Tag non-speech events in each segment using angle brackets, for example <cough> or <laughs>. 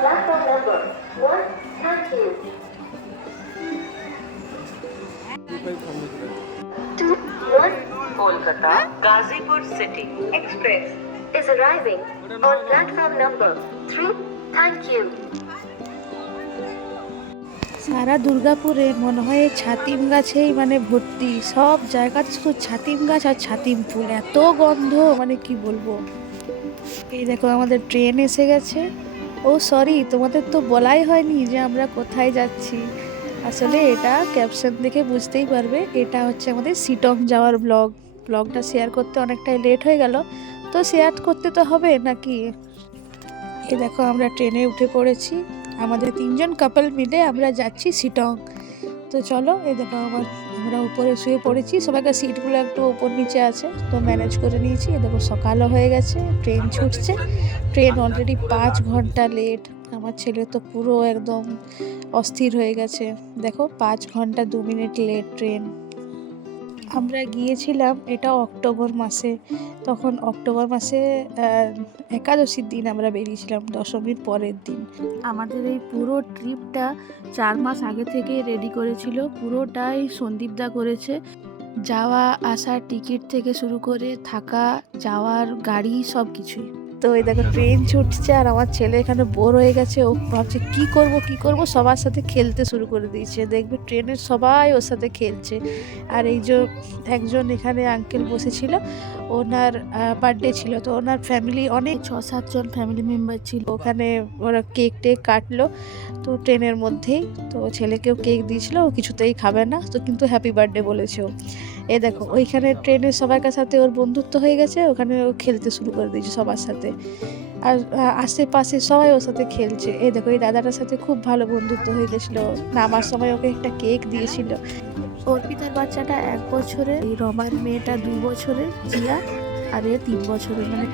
platform number one. Thank you. Two one Kolkata, Gazipur City. express is arriving on platform number three. Thank you. সারা দুর্গাপুরে মনে হয় ছাতিম গাছেই মানে ভর্তি সব জায়গাতে শুধু ছাতিম গাছ আর ছাতিম ফুল এত গন্ধ মানে কি বলব এই দেখো আমাদের ট্রেন এসে গেছে ও সরি, তোমাদের তো বলাই হয়নি যে আমরা কোথায় যাচ্ছি। আসলে এটা ক্যাপশন দেখে বুঝতেই পারবে। এটা হচ্ছে আমাদের সিটং যাওয়ার ব্লগ ব্লগটা শেয়ার করতে অনেকটাই লেট হয়ে গেল। তো শেয়ার করতে তো হবে নাকি? এ দেখো, আমরা ট্রেনে উঠে পড়েছি। আমাদের তিনজন কাপল মিলে আমরা যাচ্ছি সিটং তো চলো, এ দেখো আমার আমরা উপরে শুয়ে পড়েছি। সবাইকার সিটগুলো একটু ওপর নিচে আছে। তো ম্যানেজ করে নিয়েছি। দেখো সকালও হয়ে গেছে ট্রেন ছুটছে। ট্রেন অলরেডি পাঁচ ঘণ্টা লেট আমার ছেলে তো পুরো একদম অস্থির হয়ে গেছে। দেখো পাঁচ ঘণ্টা দু মিনিট লেট ট্রেন আমরা গিয়েছিলাম এটা অক্টোবর মাসে। তখন অক্টোবর মাসে একাদশীর দিন আমরা বেরিয়েছিলাম, দশমীর পরের দিন। আমাদের এই পুরো ট্রিপটা চার মাস আগে থেকে রেডি করেছিল, পুরোটাই সন্দীপদা করেছে। যাওয়া, আসার টিকিট থেকে শুরু করে থাকা, যাওয়ার গাড়ি সব কিছুই তো এই দেখো ট্রেন ছুটছে আর আমার ছেলে এখানে বোর হয়ে গেছে। ও ভাবছে, কি করব কি করব? সবার সাথে খেলতে শুরু করে দিয়েছে। দেখবে ট্রেনের সবাই ওর সাথে খেলছে। আর এই যে একজন এখানে আঙ্কেল বসেছিল ওনার বার্থডে ছিল। তো ওনার ফ্যামিলি অনেক ছ সাতজন ফ্যামিলি মেম্বার ছিল। ওখানে ওরা কেক টেক কাটলো তো ট্রেনের মধ্যেই। তো ছেলেকেও কেক দিয়েছিল, ও কিছুতেই খাবে না। তো কিন্তু হ্যাপি বার্থডে বলেছে ও। এ দেখো, ওইখানে ট্রেনের সবার সাথে ওর বন্ধুত্ব হয়ে গেছে, ওখানে ও খেলতে শুরু করে দিয়েছে সবার সাথে। আর আশেপাশে সবাই ওর সাথে খেলছে। এই দেখো, এই দাদাটার সাথে খুব ভালো বন্ধুত্ব হয়ে গেছিল। নামার সময় ওকে একটা কেক দিয়েছিল। অর্পিতার বাচ্চাটা এক বছরে এই রমার মেয়েটা দুই বছরে জিয়া আর এ তিন বছরের। মানে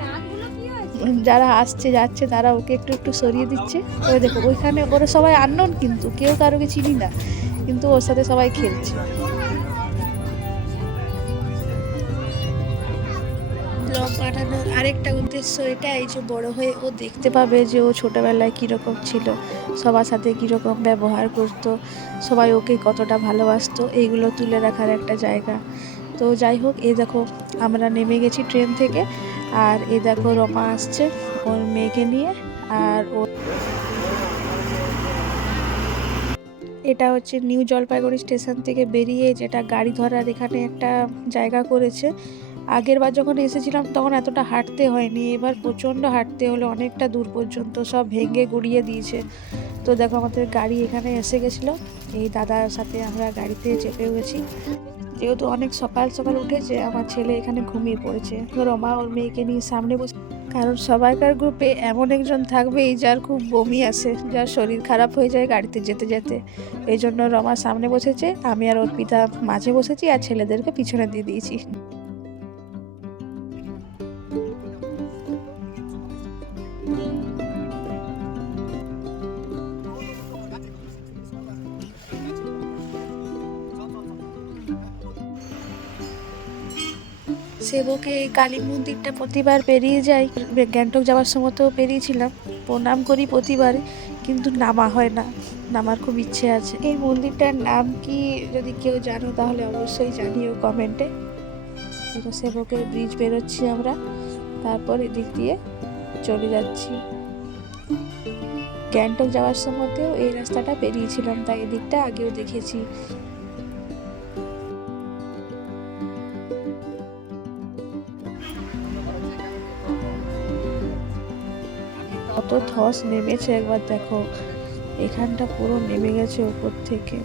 যারা আসছে, যাচ্ছে, তারা ওকে একটু একটু সরিয়ে দিচ্ছে। ওই দেখো, ওইখানে ওরা সবাই আননোন কিন্তু, কেউ কারোকে চিনি না। কিন্তু ওর সাথে সবাই খেলছে। বানানোর আরেকটা উদ্দেশ্য এটাই যে বড় হয়ে ও দেখতে পাবে যে ও ছোটবেলায় কীরকম ছিল, সবার সাথে কীরকম ব্যবহার করতো, সবাই ওকে কতটা ভালোবাসতো, এইগুলো তুলে রাখার একটা জায়গা। তো যাই হোক এই দেখো আমরা নেমে গেছি ট্রেন থেকে, আর এ দেখো রমা আসছে ওর মেয়েকে নিয়ে, আর ও এটা হচ্ছে নিউ জলপাইগুড়ি স্টেশন থেকে বেরিয়ে যেটা গাড়ি ধরার এখানে একটা জায়গা করেছে আগের বার যখন এসেছিলাম তখন এতটা হাঁটতে হয়নি, এবার প্রচণ্ড হাঁটতে হলো, অনেকটা দূর পর্যন্ত সব ভেঙে গুড়িয়ে দিয়েছে। তো দেখো আমাদের গাড়ি এখানে এসে গেছিল, এই দাদার সাথে আমরা গাড়িতে চেপে গেছি। যেহেতু অনেক সকাল সকাল উঠেছে, আমার ছেলে এখানে ঘুমিয়ে পড়েছে। রমা ওর মেয়েকে নিয়ে সামনে বসে, কারণ সবাইকার গ্রুপে এমন একজন থাকবেই যার খুব বমি আসে, যার শরীর খারাপ হয়ে যায় গাড়িতে যেতে যেতে। এই জন্য রমা সামনে বসেছে, আমি আর অর্পিতা মাঝে বসেছি আর ছেলেদেরকে পিছনে দিয়ে দিয়েছি। সেবকে এই কালী মন্দিরটা প্রতিবার পেরিয়ে যাই। গ্যাংটক যাওয়ার সময় তো পেরিয়েছিলাম। প্রণাম করি প্রতিবার, কিন্তু নামা হয় না। নামার খুব ইচ্ছে আছে। এই মন্দিরটার নাম কি যদি কেউ জানো তাহলে অবশ্যই জানিও কমেন্টে। সেবকের ব্রিজ বেরোচ্ছি আমরা। তারপর এদিক দিয়ে চলে যাচ্ছি। গ্যাংটক যাওয়ার সময়তেও এই রাস্তাটা পেরিয়েছিলাম, তাই এদিকটা আগেও দেখেছি। কত ধস নেমেছে একবার দেখো। এখানটা পুরো নেমে গেছে উপর থেকে।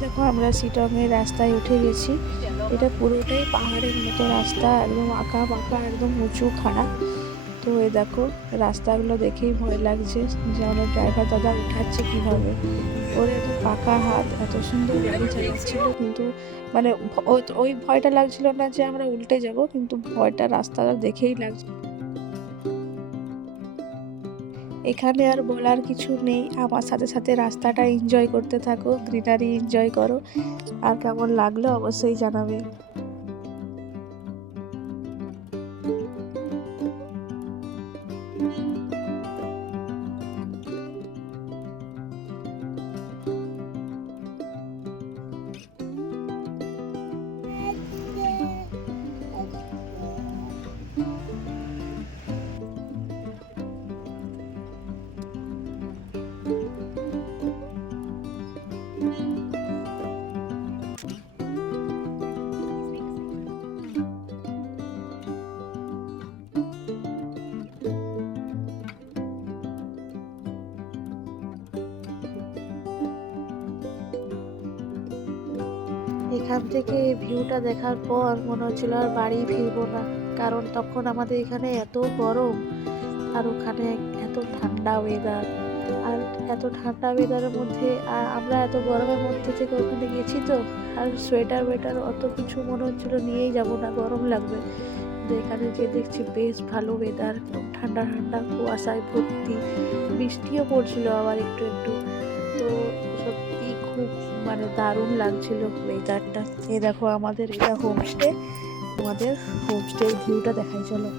দেখো, আমরা সিটংয়ের রাস্তায় উঠে গেছি। এটা পুরোটাই পাহাড়ের মতো রাস্তা, একদম আঁকা বাঁকা, একদম উঁচু খাড়া। তো এ দেখো, রাস্তাগুলো দেখেই ভয় লাগছে যে আমার ড্রাইভার দাদা উঠাচ্ছে কীভাবে। ওর এত পাকা হাত, এত সুন্দর গাড়ি চালাচ্ছিল। কিন্তু মানে ওই ভয়টা লাগছিল না যে আমরা উল্টে যাব, কিন্তু ভয়টা রাস্তাটা দেখেই লাগছে। এখানে আর বলার কিছু নেই। আমার সাথে সাথে রাস্তাটা এনজয় করতে থাকো গ্রিনারি এনজয় করো। আর কেমন লাগল অবশ্যই জানাবে। এখান থেকে ভিউটা দেখার পর মনে হচ্ছিল আর বাড়ি ফিরবো না, কারণ তখন আমাদের এখানে এত গরম আর ওখানে এত ঠান্ডা ওয়েদার আর এত ঠান্ডা ওয়েদারের মধ্যে, আর আমরা এত গরমের মধ্যে থেকে ওখানে গেছি তো, আর সোয়েটার ওয়েটার অত কিছু মনে হচ্ছিল নিয়েই যাব না, গরম লাগবে। তো এখানে যে দেখছি বেশ ভালো ওয়েদার একদম ঠান্ডা ঠান্ডা কুয়াশায় ভর্তি, বৃষ্টিও পড়ছিল আবার একটু একটু। তো মানে দারুণ লাগছিল ওয়েদারটা এই দেখো, আমাদের এটা হোমস্টে আমাদের হোমস্টের ভিউটা দেখাই, চলো।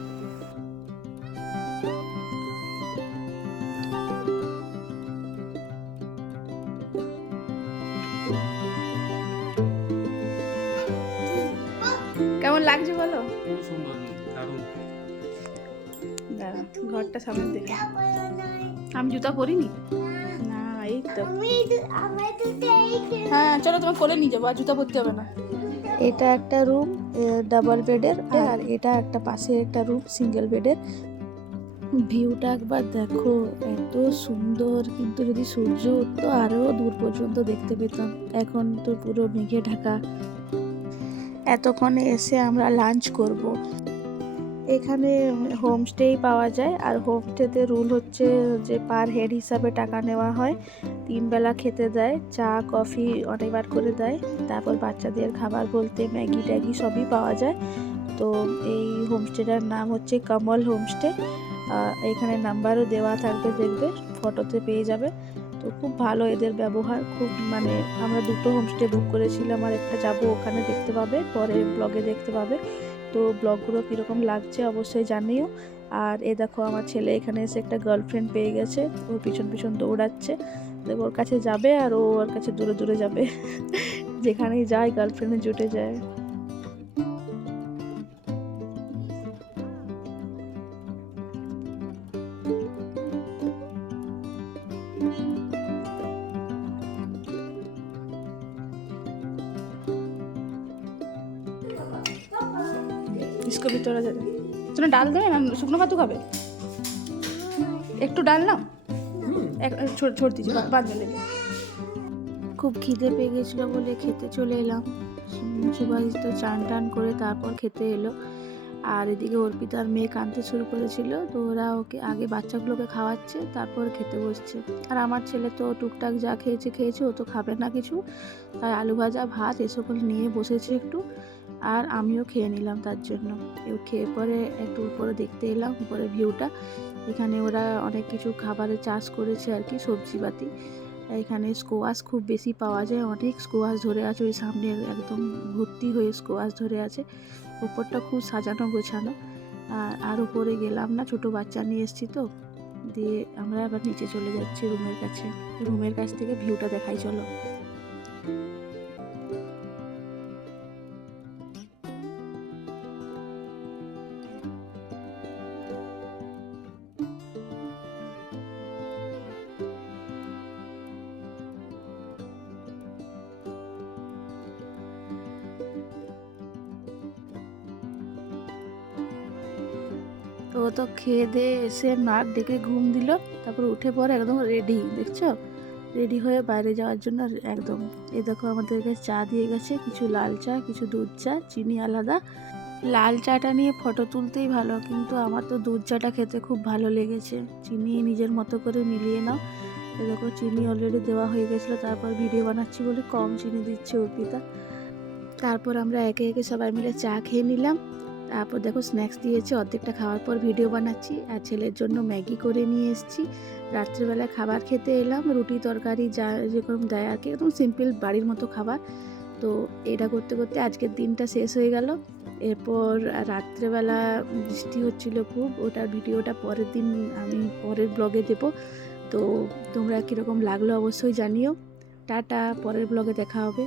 কেমন লাগছে বলো? ঘরটা সামনে দেখে। আমি জুতা পরিনি? এই তো হ্যাঁ চলো তোমার কোলে নিয়ে যাব আর জুতা পরতে হবে না। এটা একটা রুম ডাবল বেডের আর এটা একটা পাশে একটা রুম সিঙ্গেল বেডের। ভিউটা একবার দেখো এত সুন্দর কিন্তু যদি সূর্য উঠতো আরও দূর পর্যন্ত দেখতে পেতাম। এখন তো পুরো মেঘে ঢাকা। এতক্ষণে এসে আমরা লাঞ্চ করব। এখানে হোমস্টেই পাওয়া যায়। আর হোমস্টেতে রুল হচ্ছে যে পার হেড হিসাবে টাকা নেওয়া হয়। তিন বেলা খেতে দেয়, চা কফি অনেকবার করে দেয়। তারপর বাচ্চাদের খাবার বলতে ম্যাগি ট্যাগি সবই পাওয়া যায়। তো এই হোমস্টেটার নাম হচ্ছে কমল হোমস্টে এখানে নাম্বারও দেওয়া থাকবে, দেখবে ফটোতে পেয়ে যাবে। তো খুব ভালো এদের ব্যবহার। খুব মানে আমরা দুটো হোমস্টে বুক করেছিলাম। আর একটা যাব ওখানে দেখতে পাবে, পরে ব্লগে দেখতে পাবে। তো ব্লগগুলো কীরকম লাগছে অবশ্যই জানিও। আর এ দেখো, আমার ছেলে এখানে এসে একটা গার্লফ্রেন্ড পেয়ে গেছে। ওর পিছন পিছন দৌড়াচ্ছে। দেখো ওর কাছে যাবে আর ও ওর কাছে দূরে দূরে যাবে। <laughs> যেখানেই যায় গার্লফ্রেন্ডে জুটে যায়। इसको भी तोड़ा दे दे তুমি ডাল দেবে না শুকনো ভাতও খাবে একটু ডাল নাও এক ছোট ছোট দিচ্ছি বাদ দিলে খুব খিদে পেয়ে গেছিলো বলে খেতে চলে এলাম সুভাষ তো চান টান করে তারপর খেতে এলো আর এদিকে অর্পিতার মেয়ে কাঁদতে শুরু করেছিল তো ওরা ওকে আগে বাচ্চাগুলোকে খাওয়াচ্ছে তারপর খেতে বসছে আর আমার ছেলে তো টুকটাক যা খেয়েছে খেয়েছে ও তো খাবে না কিছু তাই আলু ভাজা ভাত এসকল নিয়ে বসেছে একটু আর আমিও খেয়ে নিলাম তার জন্য। খেয়ে পরে একটু উপরে দেখতে এলাম, উপরে ভিউটা। এখানে ওরা অনেক কিছু খাবারের চাষ করেছে আর কি, সবজিপাতি। এখানে স্কোয়াশ খুব বেশি পাওয়া যায়, অনেক স্কোয়াশ ধরে আছে, ওই সামনে একদম ভর্তি হয়ে স্কোয়াশ ধরে আছে। উপরটা খুব সাজানো গোছানো। আর আর উপরে গেলাম না, ছোট বাচ্চা নিয়ে এসেছি তো। দিয়ে আমরা আবার নিচে চলে যাচ্ছি রুমের কাছে। রুমের কাছ থেকে ভিউটা দেখাই, চলো। তো ও তো খেয়ে দিয়ে এসে নাক ডেকে ঘুম দিল, তারপর উঠে পরে একদম রেডি দেখছ? রেডি হয়ে বাইরে যাওয়ার জন্য একদম। এই দেখো আমাদেরকে চা দিয়ে গেছে, কিছু লাল চা, কিছু দুধ চা, চিনি আলাদা। লাল চাটা নিয়ে ফটো তুলতেই ভালো, কিন্তু আমার তো দুধ চাটা খেতে খুব ভালো লেগেছে। চিনি নিজের মতো করে মিলিয়ে নাও। এই দেখো চিনি অলরেডি দেওয়া হয়ে গেছিল, তারপর ভিডিও বানাচ্ছি বলে কম চিনি দিচ্ছে অর্পিতা। তারপর আমরা একে একে সবাই মিলে চা খেয়ে নিলাম। তারপর দেখো স্ন্যাক্স দিয়েছে, অর্ধেকটা খাওয়ার পর ভিডিও বানাচ্ছি। আর ছেলের জন্য ম্যাগি করে নিয়ে এসেছি। রাত্রেবেলা খাবার খেতে এলাম, রুটি তরকারি যা যেরকম দেয় আর কি, একদম সিম্পল বাড়ির মতো খাবার। তো এটা করতে করতে আজকের দিনটা শেষ হয়ে গেল। এরপর রাত্রেবেলা বৃষ্টি হচ্ছিল খুব, ওটার ভিডিওটা পরের দিন আমি পরের ব্লগে দেবো। তো তোমরা কীরকম লাগল অবশ্যই জানিও। টাটা, পরের ব্লগে দেখা হবে।